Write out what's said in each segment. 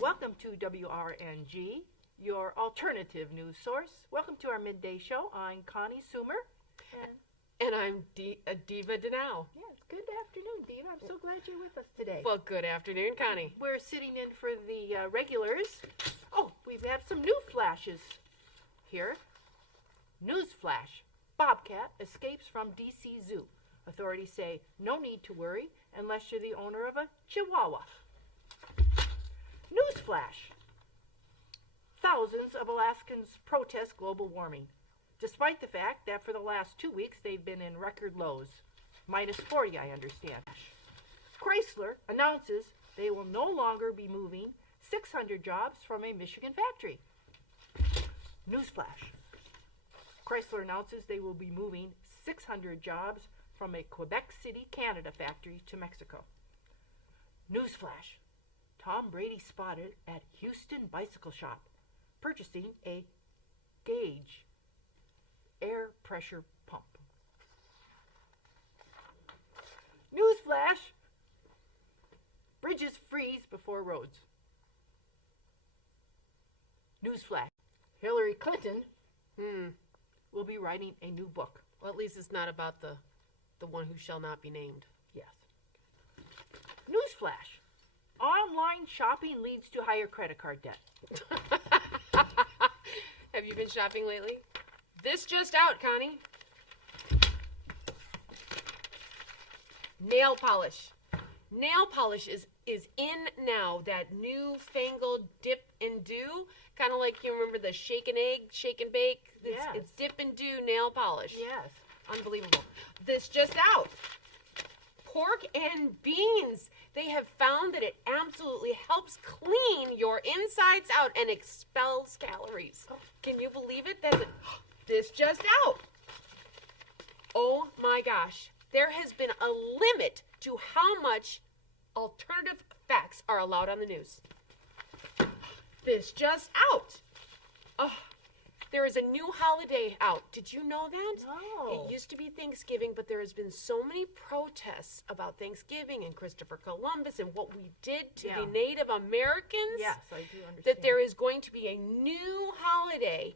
Welcome to WRNG, your alternative news source. Welcome to our midday show. I'm Connie Sumer. And I'm Diva Denau. Yes, good afternoon, Diva. I'm so glad you're with us today. Well, good afternoon, Connie. We're sitting in for the regulars. Oh, we have some new flashes here. News flash. Bobcat escapes from D.C. Zoo. Authorities say no need to worry unless you're the owner of a Chihuahua. Newsflash. Thousands of Alaskans protest global warming, despite the fact that for the last 2 weeks they've been in record lows. Minus 40, I understand. Chrysler announces they will no longer be moving 600 jobs from a Michigan factory. Newsflash. Chrysler announces they will be moving 600 jobs from a Quebec City, Canada factory to Mexico. Newsflash. Tom Brady spotted at Houston bicycle shop purchasing a Gauge air pressure pump. Newsflash. Bridges freeze before roads. Newsflash. Hillary Clinton will be writing a new book. Well, at least it's not about the one who shall not be named. Yes. Newsflash. Online shopping leads to higher credit card debt. Have you been shopping lately? This just out, Connie. Nail polish. Nail polish is in now. That newfangled dip and do. Kind of like, you remember the shake and egg, shake and bake? Yes. It's dip and do nail polish. Yes. Unbelievable. This just out. Pork and beans. They have found that it absolutely helps clean your insides out and expels calories. Can you believe it? This just out. Oh my gosh. There has been a limit to how much alternative facts are allowed on the news. This just out. Oh, there is a new holiday out. Did you know that? No. It used to be Thanksgiving, but there has been so many protests about Thanksgiving and Christopher Columbus and what we did to the Native Americans. Yes, I do understand. That there is going to be a new holiday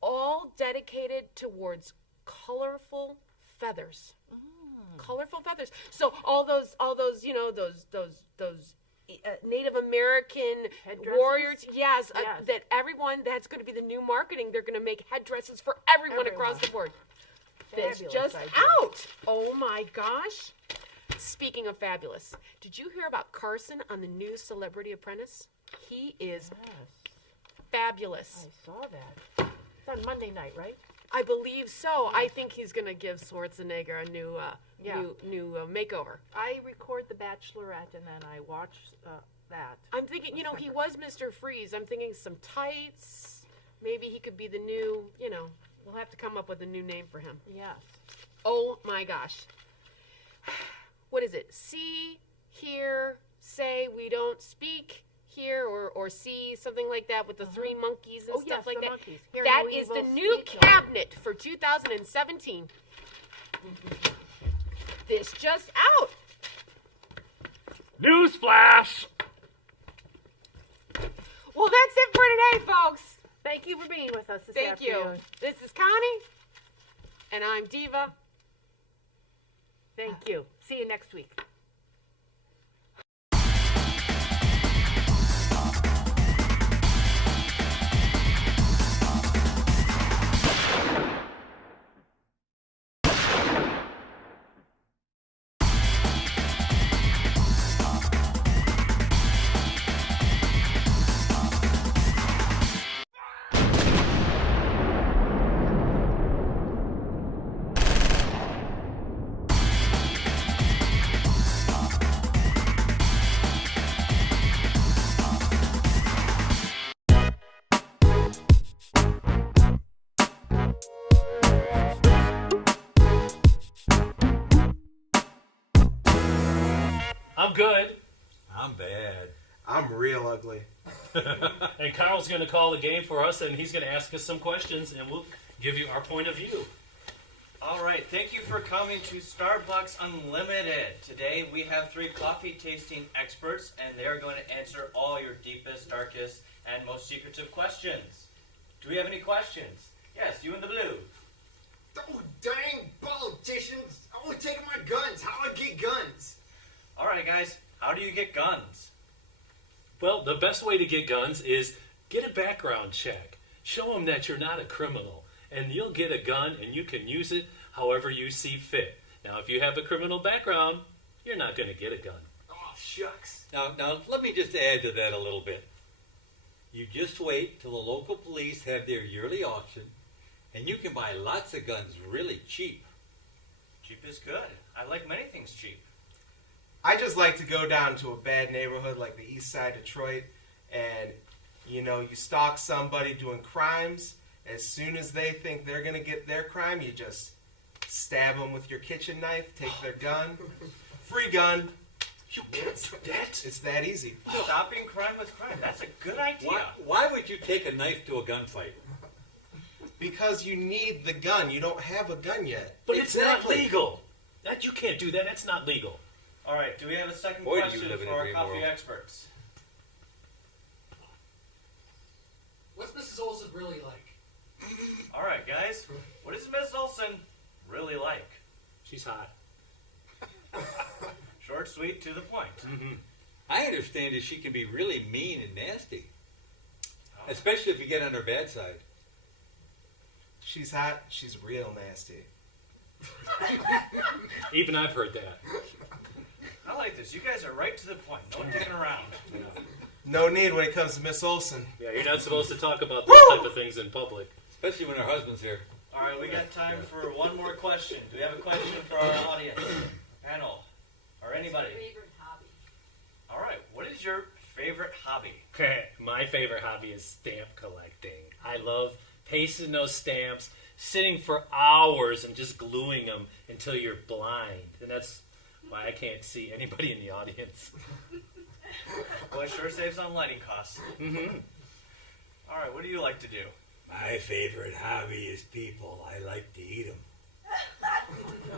all dedicated towards colorful feathers. Colorful feathers. So all those, those Native American warriors, yes. That everyone, that's going to be the new marketing. They're going to make headdresses for everyone across the board. This just out. Oh my gosh. Speaking of fabulous, did you hear about Carson on the new Celebrity Apprentice? He is fabulous. I saw that. It's on Monday night, right? I believe so. I think he's going to give Schwarzenegger a new makeover. I record The Bachelorette and then I watch that. I'm thinking, he was Mr. Freeze. I'm thinking some tights. Maybe he could be the new, we'll have to come up with a new name for him. Yes. Oh my gosh. What is it? See, hear, say, we don't speak, hear, or see, something like that with the three monkeys and stuff like that. Monkeys. Hear That no is evil, the new speak cabinet for 2017. This just out. Newsflash! Well, that's it for today, folks. Thank you for being with us this Thank afternoon. you. This is Connie, and I'm Diva. Thank you. See you next week. I'm good. I'm bad. I'm real ugly. And Carl's going to call the game for us, and he's going to ask us some questions, and we'll give you our point of view. All right, thank you for coming to Starbucks Unlimited. Today we have 3 coffee tasting experts, and they are going to answer all your deepest, darkest, and most secretive questions. Do we have any questions? Yes, you in the blue. Oh, dang politicians! Always taking my guns. How do I get guns? All right, guys, how do you get guns? Well, the best way to get guns is get a background check. Show them that you're not a criminal, and you'll get a gun, and you can use it however you see fit. Now, if you have a criminal background, you're not going to get a gun. Oh, shucks. Now, let me just add to that a little bit. You just wait till the local police have their yearly auction, and you can buy lots of guns really cheap. Cheap is good. I like many things cheap. I just like to go down to a bad neighborhood like the East Side Detroit, and you stalk somebody doing crimes. As soon as they think they're gonna get their crime, you just stab them with your kitchen knife, take their gun, free gun. You can't do that. It's that easy. Stopping crime with crime. That's a good idea. Why would you take a knife to a gunfight? Because you need the gun. You don't have a gun yet. But it's not Exactly. legal. You can't do that. That's not legal. All right, do we have a second Boy, do you question live in for a our dream coffee world. experts? What's Mrs. Olson really like? All right, guys, what is Miss Olson really like? She's hot. Short, sweet, to the point. I understand that she can be really mean and nasty, especially if you get on her bad side. She's hot. She's real nasty. Even I've heard that. I like this. You guys are right to the point. No dicking around. No need when it comes to Miss Olson. Yeah, you're not supposed to talk about those type of things in public. Especially when her husband's here. All right, we got time for one more question. Do we have a question for our audience, panel, or anybody? Favorite hobby? All right, what is your favorite hobby? My favorite hobby is stamp collecting. I love pasting those stamps, sitting for hours and just gluing them until you're blind. And that's why I can't see anybody in the audience. Well, it sure saves on lighting costs. All right, what do you like to do? My favorite hobby is people. I like to eat them.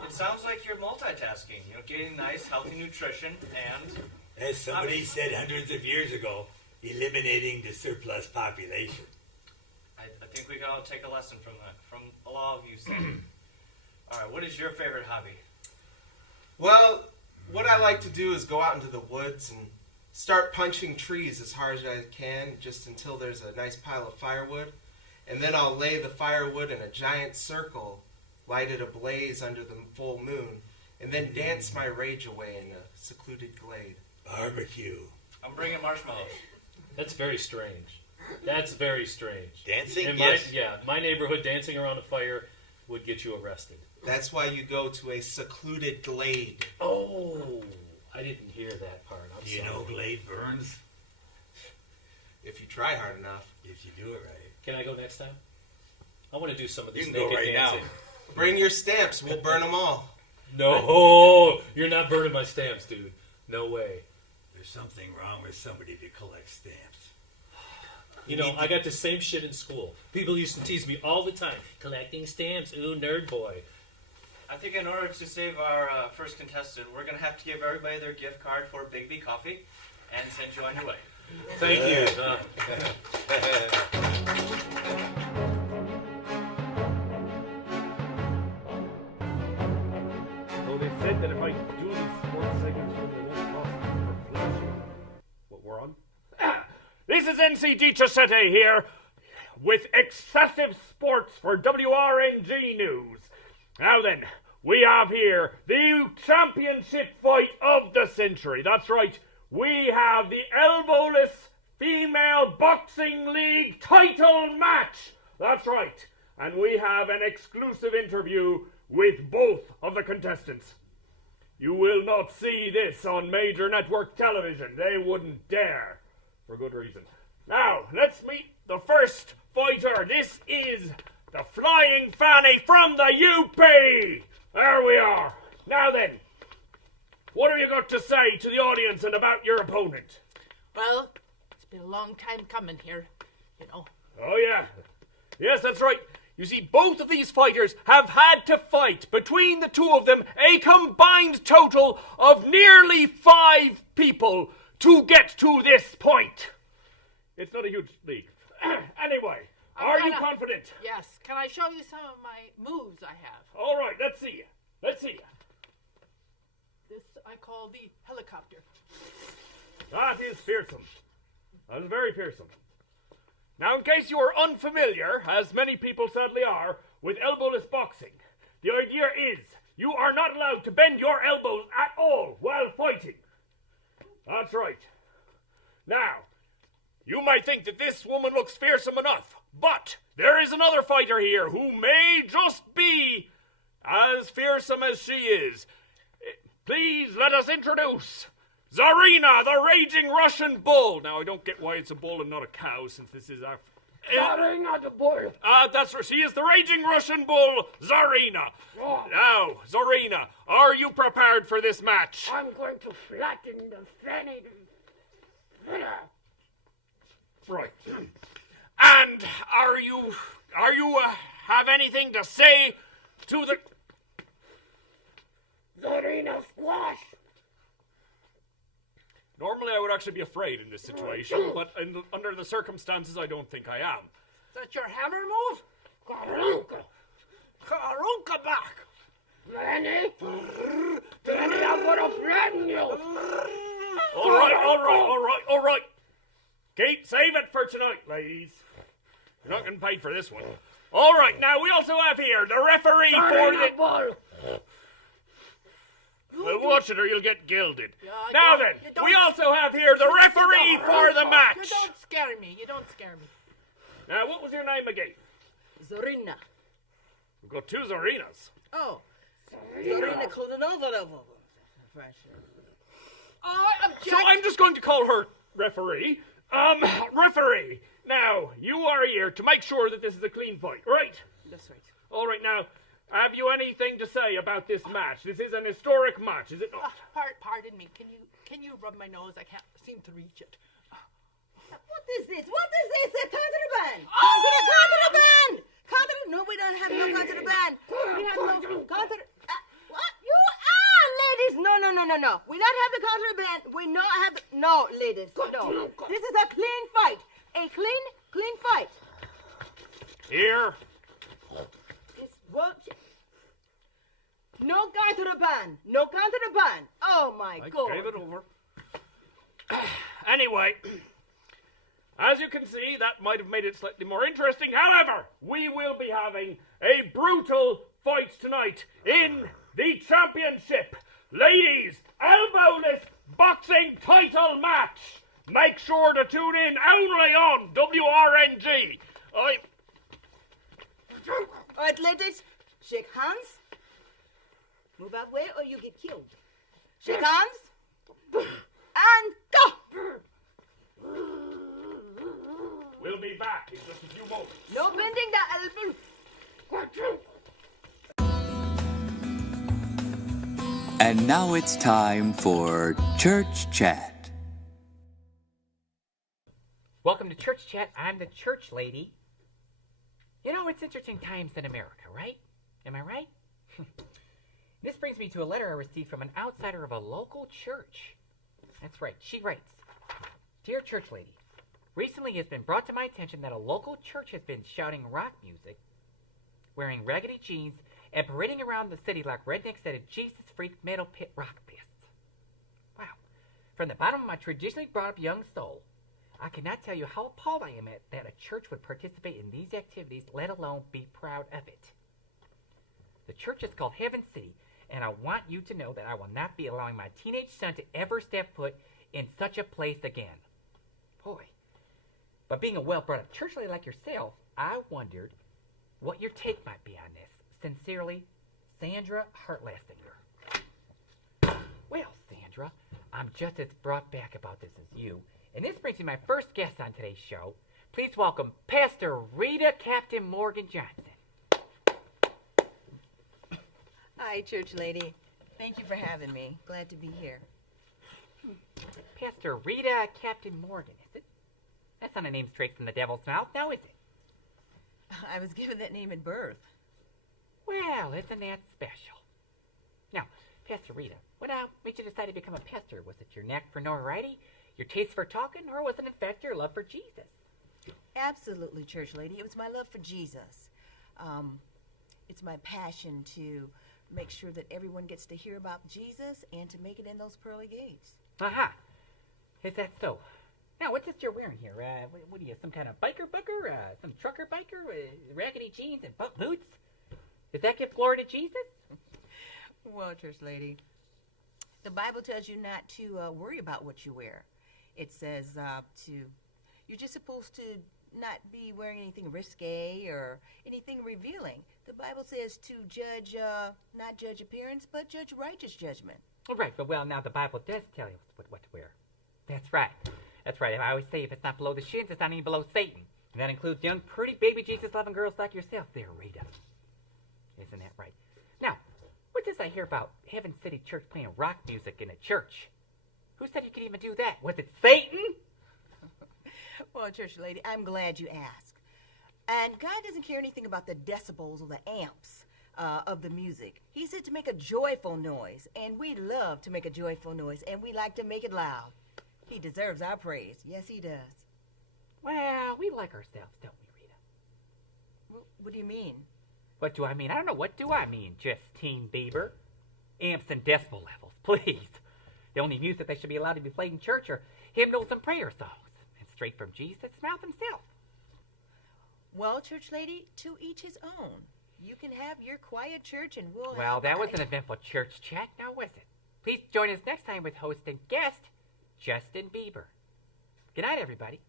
It sounds like you're multitasking. Getting nice, healthy nutrition and... As somebody said hundreds of years ago, eliminating the surplus population. I think we can all take a lesson from that, from all of you. All right, what is your favorite hobby? Well, what I like to do is go out into the woods and start punching trees as hard as I can, just until there's a nice pile of firewood. And then I'll lay the firewood in a giant circle, light it ablaze under the full moon, and then dance my rage away in a secluded glade. Barbecue. I'm bringing marshmallows. That's very strange. That's very strange. Dancing? In Yes. my neighborhood, dancing around a fire would get you arrested. That's why you go to a secluded glade. Oh, I didn't hear that part. I'm Do you sorry. know Glade burns? If you try hard enough. If you do it right. Can I go next time? I want to do some of this You can go naked right dancing. now. Bring your stamps. We'll burn them all. No, you're not burning my stamps, dude. No way. There's something wrong with somebody that collects stamps. I got the same shit in school. People used to tease me all the time. Collecting stamps, ooh, nerd boy. I think in order to save our first contestant, we're going to have to give everybody their gift card for Big B Coffee and send you on your way. Thank you. So they said that if I do these sports segments when they won't cost for flashing what we're on. This is NCD Chasete here with excessive sports for WRNG News. Now then, we have here the championship fight of the century. That's right, we have the Elbowless Female Boxing League title match. That's right, and we have an exclusive interview with both of the contestants. You will not see this on major network television. They wouldn't dare. For good reason. Now, let's meet the first fighter. This is the Flying Fanny from the UP. There we are. Now then, what have you got to say to the audience and about your opponent? Well, it's been a long time coming here, Oh, yeah. Yes, that's right. You see, both of these fighters have had to fight, between the two of them, a combined total of nearly 5 people to get to this point. It's not a huge league. Anyway, are you confident? Yes. Can I show you some of my moves I have? All right, let's see you. Let's see you. This I call the helicopter. That is fearsome. That is very fearsome. Now, in case you are unfamiliar, as many people sadly are, with elbowless boxing, the idea is you are not allowed to bend your elbows at all while fighting. That's right. Now, you might think that this woman looks fearsome enough, but there is another fighter here who may just be as fearsome as she is. Please let us introduce Tsarina, the raging Russian bull. Now, I don't get why it's a bull and not a cow, since this is our... Tsarina the bull. That's right. She is the raging Russian bull, Tsarina. Oh. Now, Tsarina, are you prepared for this match? I'm going to flatten the fanny. Right. And are you have anything to say to the... Tsarina squash. Normally, I would actually be afraid in this situation, but under the circumstances, I don't think I am. Is that your hammer move? Karunka. Karunka back. Fanny. Fanny, I'm gonna flatten you. All right. Save it for tonight, ladies. You're not getting paid for this one. All right, now we also have here the referee for the... ball. Well, watch it or you'll get gilded. Yeah, Now you then, don't- we also have here the referee for the You match. don't scare me. You don't scare me. Now, what was your name again? Zarina. We've got 2 Zarinas. Oh. Zarina Kodanova. I object. So I'm just going to call her referee. Referee. Now, you are here to make sure that this is a clean fight, right? That's right. All right, now, have you anything to say about this match? This is an historic match, is it not? Pardon me. Can you rub my nose? I can't seem to reach it. What is this? What is this? A contraband! Contraband! No, we don't have no contraband. We have no contraband. What? You ladies! No. We don't have the contraband. We not have. No, ladies. No. This is a clean fight. A clean fight. Here. This what? No contraband. No contraband. Oh my God. I gave it over. Anyway, as you can see, that might have made it slightly more interesting. However, we will be having a brutal fight tonight in the championship. Ladies, elbowless boxing title match. Make sure to tune in only on WRNG. All right, ladies, shake hands. Move out way or you get killed. Shake hands. And go. We'll be back in just a few moments. No bending the elbow. And now it's time for Church Chat. Welcome to Church Chat. I'm the church lady. You know, it's interesting times in America, right? Am I right? This brings me to a letter I received from an outsider of a local church. That's right, she writes, Dear Church Lady, recently it has been brought to my attention that a local church has been shouting rock music, wearing raggedy jeans, and parading around the city like rednecks at a Jesus freak metal pit rock fest. Wow. From the bottom of my traditionally brought up young soul, I cannot tell you how appalled I am at that a church would participate in these activities, let alone be proud of it. The church is called Heaven City, and I want you to know that I will not be allowing my teenage son to ever step foot in such a place again. Boy. But being a well-brought-up church lady like yourself, I wondered what your take might be on this. Sincerely, Sandra Hartlastinger. Well, Sandra, I'm just as brought back about this as you. And this brings me my first guest on today's show. Please welcome Pastor Rita Captain Morgan Johnson. Hi, church lady. Thank you for having me. Glad to be here. Pastor Rita Captain Morgan, is it? That's not a name straight from the devil's mouth, now is it? I was given that name at birth. Well, isn't that special? Now, Pastor Rita, what made you decide to become a pastor? Was it your knack for notoriety, your taste for talking, or was it in fact your love for Jesus? Absolutely, church lady. It was my love for Jesus. It's my passion to make sure that everyone gets to hear about Jesus and to make it in those pearly gates. Aha. Is that so? Now, what's this you're wearing here? What are you, some kind of biker booker? Some trucker biker? Raggedy jeans and bump boots? Does that give glory to Jesus? Well, church lady, the Bible tells you not to worry about what you wear. It says you're just supposed to not be wearing anything risque or anything revealing. The Bible says to judge, not judge appearance, but judge righteous judgment. All right, but well, now the Bible does tell you what to wear. That's right. That's right. I always say if it's not below the shins, it's not even below Satan. And that includes young, pretty, baby Jesus-loving girls like yourself there, Rita. Isn't that right? Now, what's this I hear about Heaven City Church playing rock music in a church? Who said you could even do that? Was it Satan? Well, church lady, I'm glad you asked. And God doesn't care anything about the decibels or the amps of the music. He said to make a joyful noise, and we love to make a joyful noise, and we like to make it loud. He deserves our praise. Yes, he does. Well, we like ourselves, don't we, Rita? What do you mean? What do I mean? I don't know. What do I mean, Justine Bieber? Amps and decibel levels, please. The only music that should be allowed to be played in church are hymnals and prayer songs. And straight from Jesus' mouth himself. Well, church lady, to each his own. You can have your quiet church and we'll Well, that was an eventful church chat, now was it? Please join us next time with host and guest, Justin Bieber. Good night, everybody.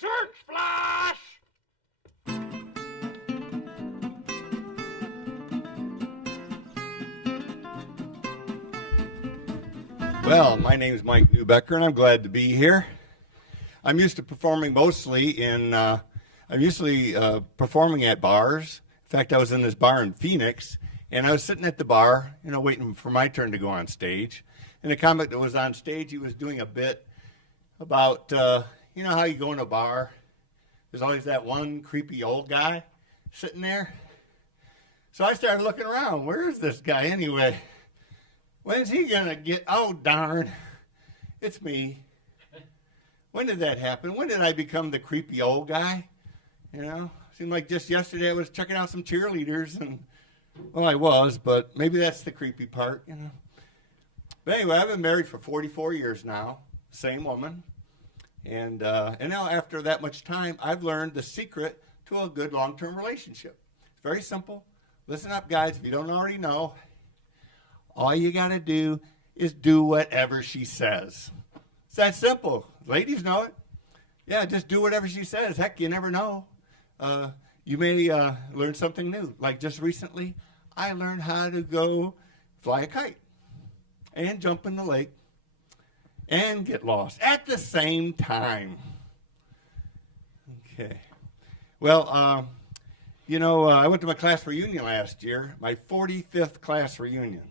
Church flash! Well, my name is Mike Newbecker, and I'm glad to be here. I'm used to performing mostly performing at bars. In fact, I was in this bar in Phoenix, and I was sitting at the bar, waiting for my turn to go on stage. And the comic that was on stage, he was doing a bit about, how you go in a bar. There's always that one creepy old guy sitting there. So I started looking around. Where is this guy anyway? When's he going to get... Oh, darn. It's me. When did that happen? When did I become the creepy old guy? Seemed like just yesterday I was checking out some cheerleaders. Well, I was, but maybe that's the creepy part, But anyway, I've been married for 44 years now. Same woman. And now after that much time, I've learned the secret to a good long-term relationship. It's very simple. Listen up, guys, if you don't already know. All you got to do is do whatever she says. It's that simple. Ladies know it. Yeah, just do whatever she says. Heck, you never know. You may learn something new. Like just recently, I learned how to go fly a kite and jump in the lake and get lost at the same time. Okay. Well, I went to my class reunion last year, my 45th class reunion.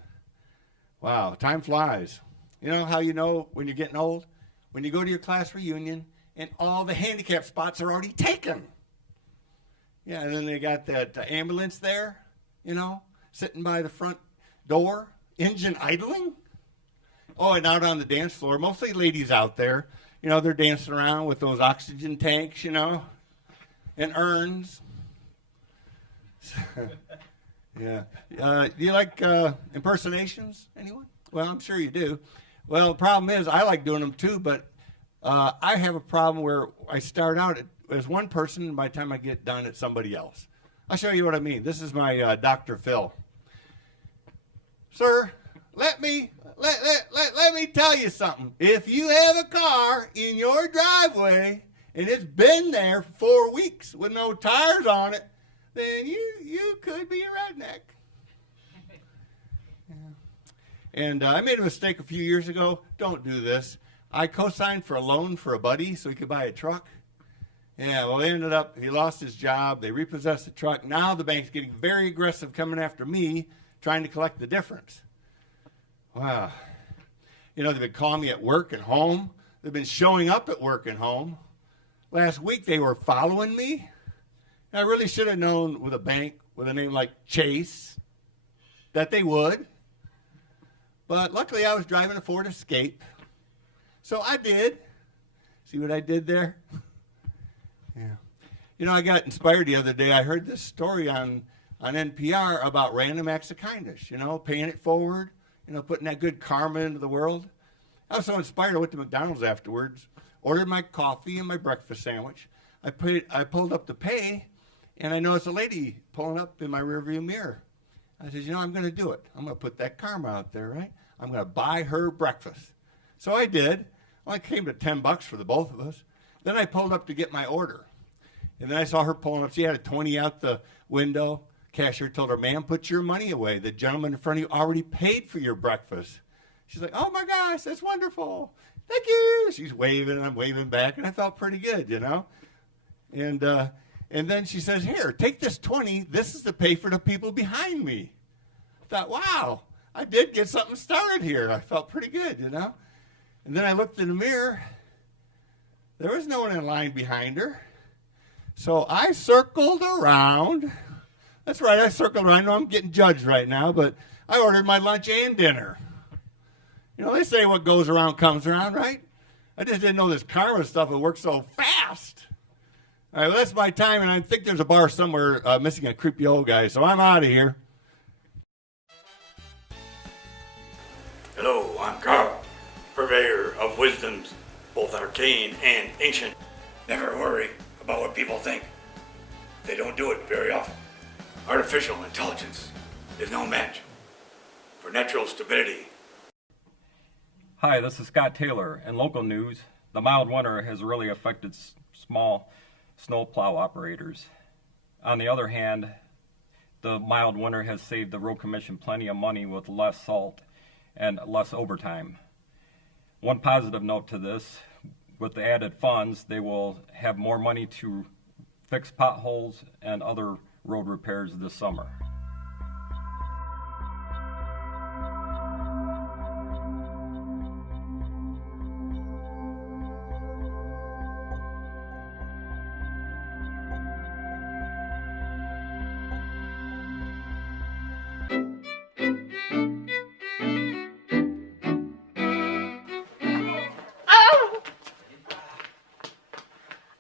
Wow, time flies. You know how you know when you're getting old? When you go to your class reunion and all the handicap spots are already taken. Yeah, and then they got that ambulance there, sitting by the front door, engine idling. Oh, and out on the dance floor, mostly ladies out there. They're dancing around with those oxygen tanks, and urns. Yeah. Do you like impersonations, anyone? Well, I'm sure you do. Well, the problem is I like doing them too, but I have a problem where I start out as one person, and by the time I get done, it's somebody else. I'll show you what I mean. This is my Dr. Phil. Sir, let me tell you something. If you have a car in your driveway and it's been there for 4 weeks with no tires on it, then you could be a redneck. Yeah. And I made a mistake a few years ago. Don't do this. I co-signed for a loan for a buddy so he could buy a truck. Yeah, well, he lost his job. They repossessed the truck. Now the bank's getting very aggressive coming after me, trying to collect the difference. Wow. They've been calling me at work and home. They've been showing up at work and home. last week they were following me. And I really should have known with a bank with a name like Chase that they would. But luckily I was driving a Ford Escape. So I did. See what I did there? Yeah. You know, I got inspired the other day. I heard this story on NPR about random acts of kindness, you know, paying it forward, you know, putting that good karma into the world. I was so inspired, I went to McDonald's afterwards, ordered my coffee and my breakfast sandwich. I pulled up to pay, and I noticed a lady pulling up in my rearview mirror. I said, you know, I'm going to do it. I'm going to put that karma out there, right? I'm going to buy her breakfast. So I did. Well, it came to $10 for the both of us. Then I pulled up to get my order. And then I saw her pulling up. She had a 20 out the window. Cashier told her, ma'am, put your money away. The gentleman in front of you already paid for your breakfast. She's like, oh my gosh, that's wonderful. Thank you. She's waving, and I'm waving back, and I felt pretty good, you know. And then she says, here, take this 20. This is to pay for the people behind me. I thought, wow, I did get something started here. I felt pretty good, you know. And then I looked in the mirror. There was no one in line behind her. So I circled around. That's right, I circled around. I know I'm getting judged right now, but I ordered my lunch and dinner. You know, they say what goes around comes around, right? I just didn't know this karma stuff would work so fast. All right, well, that's my time, and I think there's a bar somewhere missing a creepy old guy, so I'm out of here. Hello, I'm Carl, purveyor of wisdoms, both arcane and ancient. Never worry about what people think. They don't do it very often. Artificial intelligence is no match for natural stupidity. Hi, this is Scott Taylor. In local news, the mild winter has really affected small snowplow operators. On the other hand, the mild winter has saved the road commission plenty of money with less salt and less overtime. One positive note to this, with the added funds, they will have more money to fix potholes and other road repairs this summer.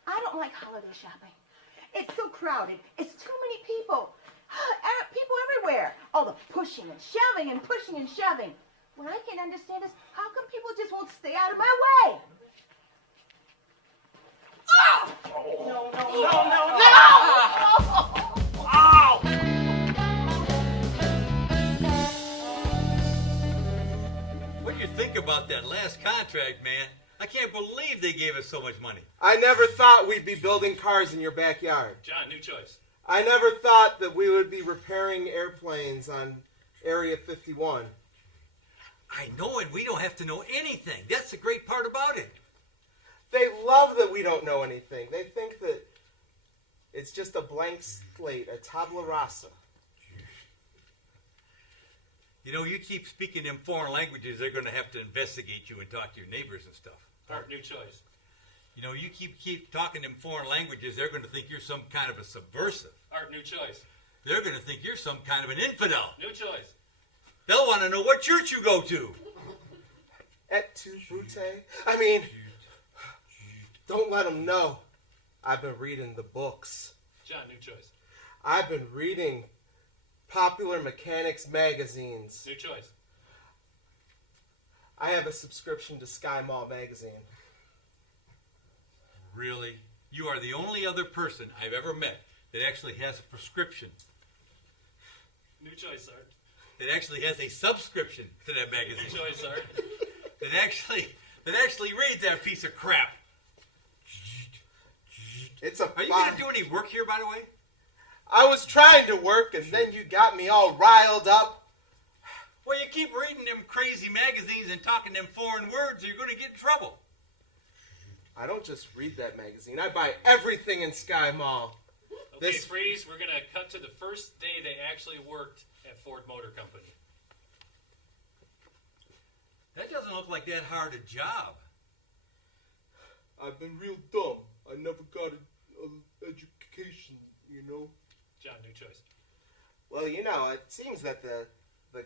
I don't like holiday shopping. It's so crowded. It's too many people. People everywhere. All the pushing and shoving and pushing and shoving. What I can't understand is how come people just won't stay out of my way? Oh! No, no, no, no, no! Ow! What do you think about that last contract, man? I can't believe they gave us so much money. I never thought we'd be building cars in your backyard. John, new choice. I never thought that we would be repairing airplanes on Area 51. I know, and we don't have to know anything. That's the great part about it. They love that we don't know anything. They think that it's just a blank slate, a tabula rasa. You know, you keep speaking them foreign languages, they're going to have to investigate you and talk to your neighbors and stuff. Art, new choice. You know, you keep talking them foreign languages, they're going to think you're some kind of a subversive. Art, new choice. They're going to think you're some kind of an infidel. New choice. They'll want to know what church you go to. Et tu, Brute? I mean, don't let them know. I've been reading the books. John, new choice. I've been reading Popular Mechanics magazines. New choice. I have a subscription to Sky Mall magazine. Really? You are the only other person I've ever met that actually has a prescription. New choice, Art. That actually has a subscription to that magazine. New choice, Art. that actually reads that piece of crap. Are you going to do any work here, by the way? I was trying to work, and then you got me all riled up. Well, you keep reading them crazy magazines and talking them foreign words, or you're going to get in trouble. I don't just read that magazine. I buy everything in Sky Mall. Okay, Freeze, we're going to cut to the first day they actually worked at Ford Motor Company. That doesn't look like that hard a job. I've been real dumb. I never got an education, you know. John, new choice. Well, you know, it seems that the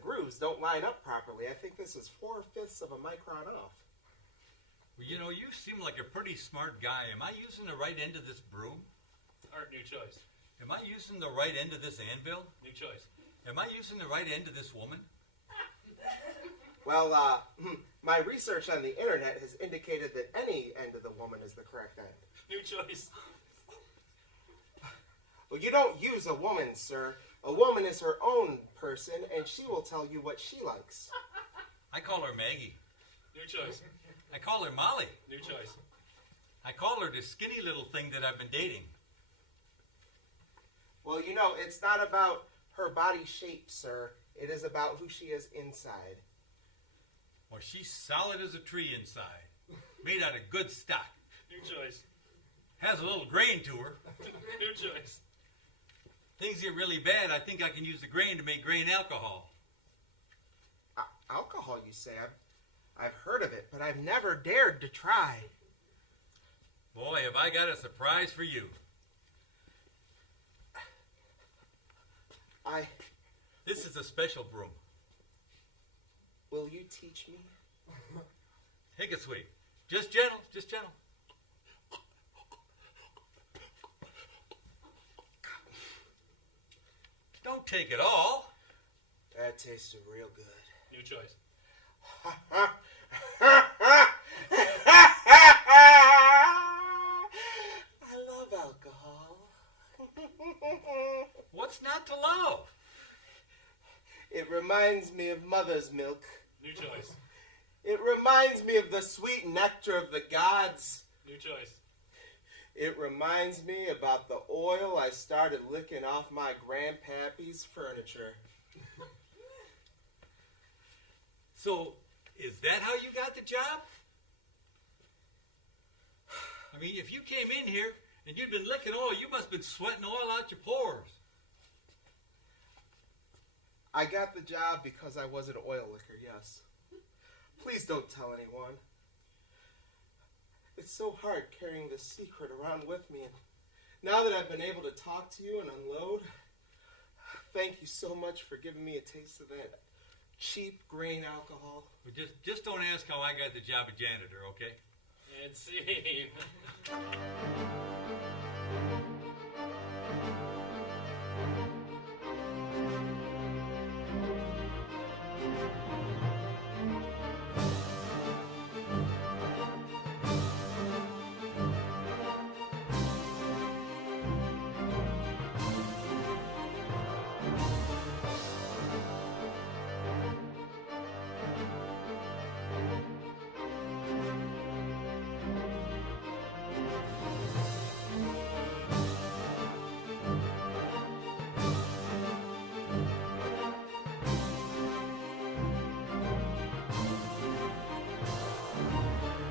grooves don't line up properly. I think this is 4/5 of a micron off. Well, you know, you seem like a pretty smart guy. Am I using the right end of this broom? Art, new choice. Am I using the right end of this anvil? New choice. Am I using the right end of this woman? Well, my research on the internet has indicated that any end of the woman is the correct end. New choice. Well, you don't use a woman, sir. A woman is her own person, and she will tell you what she likes. I call her Maggie. New choice. I call her Molly. New choice. I call her the skinny little thing that I've been dating. Well, you know, it's not about her body shape, sir. It is about who she is inside. Well, she's solid as a tree inside. Made out of good stock. New choice. Has a little grain to her. New choice. Things get really bad, I think I can use the grain to make grain alcohol. Alcohol, you say? I've heard of it, but I've never dared to try. Boy, have I got a surprise for you. This is a special broom. Will you teach me? Take it, sweetie. Just gentle, just gentle. Don't take it all. That tasted real good. New choice. I love alcohol. What's not to love? It reminds me of mother's milk. New choice. It reminds me of the sweet nectar of the gods. New choice. It reminds me about the oil I started licking off my grandpappy's furniture. So, is that how you got the job? I mean, if you came in here and you'd been licking oil, you must have been sweating oil out your pores. I got the job because I was an oil licker, yes. Please don't tell anyone. It's so hard carrying this secret around with me. And now that I've been able to talk to you and unload, thank you so much for giving me a taste of that cheap grain alcohol. But just don't ask how I got the job of janitor, okay? And scene.